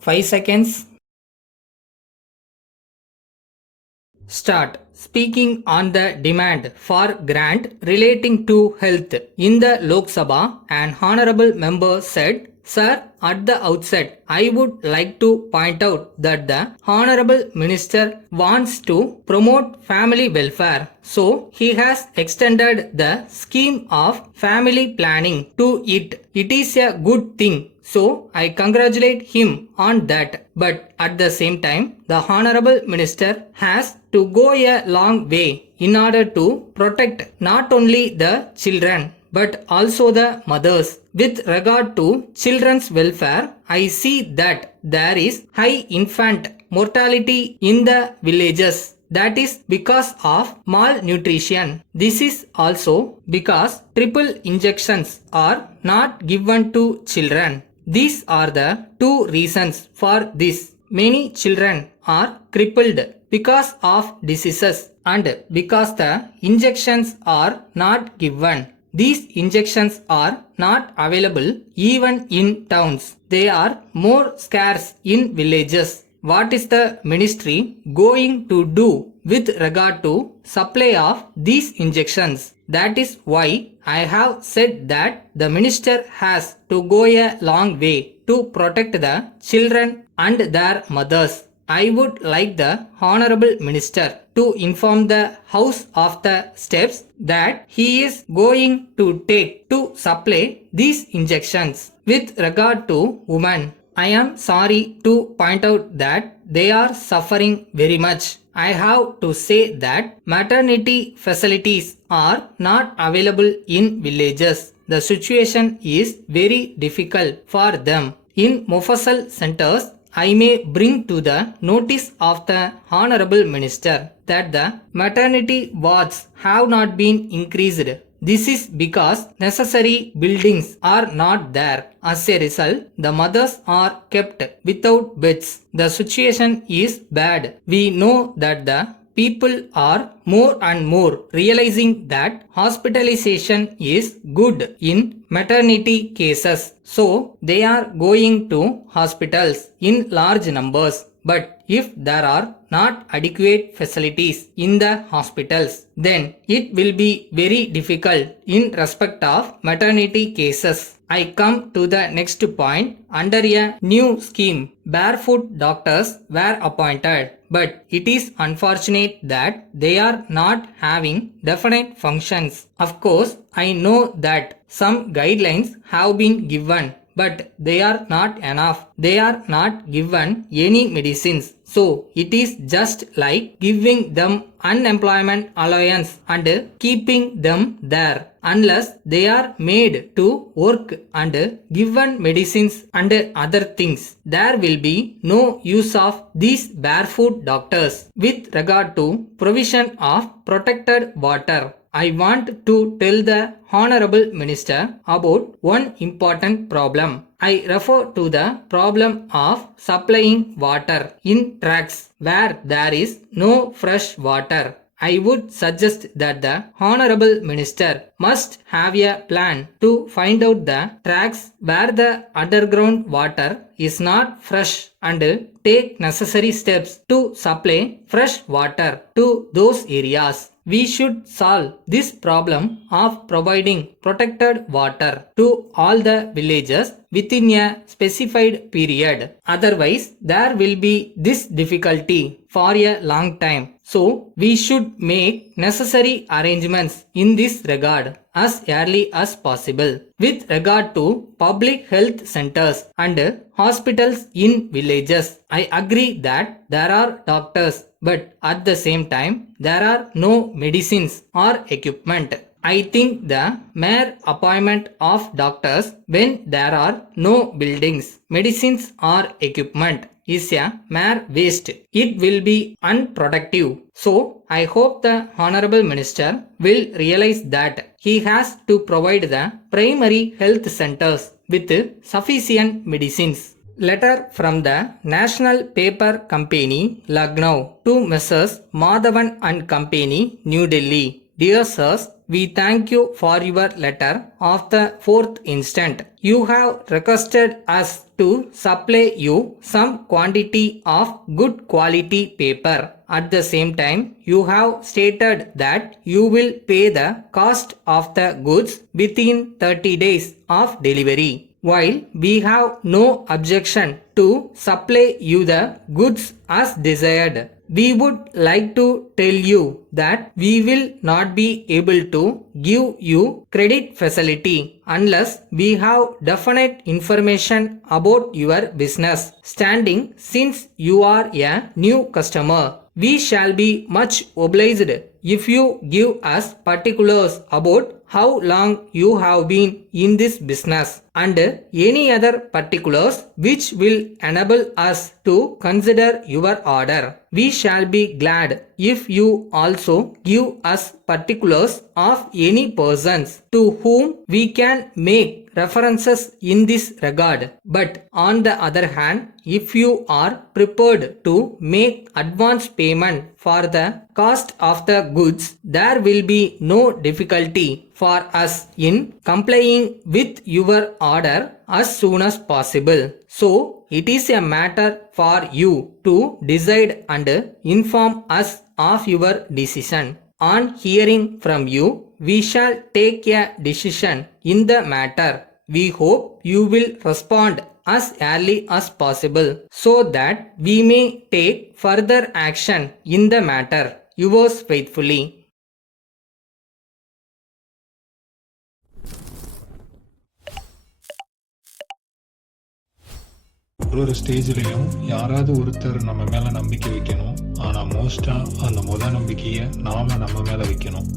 5 seconds. Start. Speaking on the demand for grant relating to health in the Lok Sabha, an honorable member said, Sir, at the outset, I would like to point out that the Honorable Minister wants to promote family welfare. So, he has extended the scheme of family planning to it. It is a good thing. So, I congratulate him on that. But at the same time, the Honorable Minister has to go a long way in order to protect not only the children but also the mothers. With regard to children's welfare, I see that there is high infant mortality in the villages. That is because of malnutrition. This is also because triple injections are not given to children. These are the two reasons for this. Many children are crippled because of diseases and because the injections are not given. These injections are not available even in towns. They are more scarce in villages. What is the ministry going to do with regard to supply of these injections? That is why I have said that the minister has to go a long way to protect the children and their mothers. I would like the Honorable Minister to inform the House of the steps that he is going to take to supply these injections. With regard to women, I am sorry to point out that they are suffering very much. I have to say that maternity facilities are not available in villages. The situation is very difficult for them. In Mufassal centers, I may bring to the notice of the Honorable Minister that the maternity wards have not been increased. This is because necessary buildings are not there. As a result, the mothers are kept without beds. The situation is bad. We know that the people are more and more realizing that hospitalization is good in maternity cases. So, they are going to hospitals in large numbers. But if there are not adequate facilities in the hospitals, then it will be very difficult in respect of maternity cases. I come to the next point. Under a new scheme, barefoot doctors were appointed, but it is unfortunate that they are not having definite functions. Of course, I know that some guidelines have been given, but they are not enough. They are not given any medicines. So, it is just like giving them unemployment allowance and keeping them there. Unless they are made to work and given medicines and other things, there will be no use of these barefoot doctors. With regard to provision of protected water, I want to tell the Honorable Minister about one important problem. I refer to the problem of supplying water in tracts where there is no fresh water. I would suggest that the Honorable Minister must have a plan to find out the tracts where the underground water is not fresh and take necessary steps to supply fresh water to those areas. We should solve this problem of providing protected water to all the villages within a specified period. Otherwise, there will be this difficulty for a long time. So, we should make necessary arrangements in this regard as early as possible. With regard to public health centers and hospitals in villages, I agree that there are doctors, but at the same time, there are no medicines or equipment. I think the mere appointment of doctors when there are no buildings, medicines or equipment is a mere waste. It will be unproductive. So, I hope the Honorable Minister will realize that he has to provide the primary health centers with sufficient medicines. Letter from the National Paper Company, Lucknow to Messrs. Madhavan and Company, New Delhi. Dear Sirs, we thank you for your letter of the 4th instant. You have requested us to supply you some quantity of good quality paper. At the same time, you have stated that you will pay the cost of the goods within 30 days of delivery. While we have no objection to supply you the goods as desired, we would like to tell you that we will not be able to give you credit facility unless we have definite information about your business standing since you are a new customer. We shall be much obliged if you give us particulars about how long you have been in this business and any other particulars which will enable us to consider your order. We shall be glad if you also give us particulars of any persons to whom we can make references in this regard. But on the other hand, if you are prepared to make advance payment for the cost of the goods, there will be no difficulty for us in complying with your order as soon as possible. So, it is a matter for you to decide and inform us of your decision. On hearing from you, we shall take a decision in the matter. We hope you will respond as early as possible so that we may take further action in the matter. Yours faithfully. ஒரு ஸ்டேஜ்லையும் யாராவது ஒருத்தர் நம்ம மேலே நம்பிக்கை வைக்கணும். ஆனால் மோஸ்ட்டாக அந்த நம்பிக்கையை நாம் நம்ம மேலே வைக்கணும்.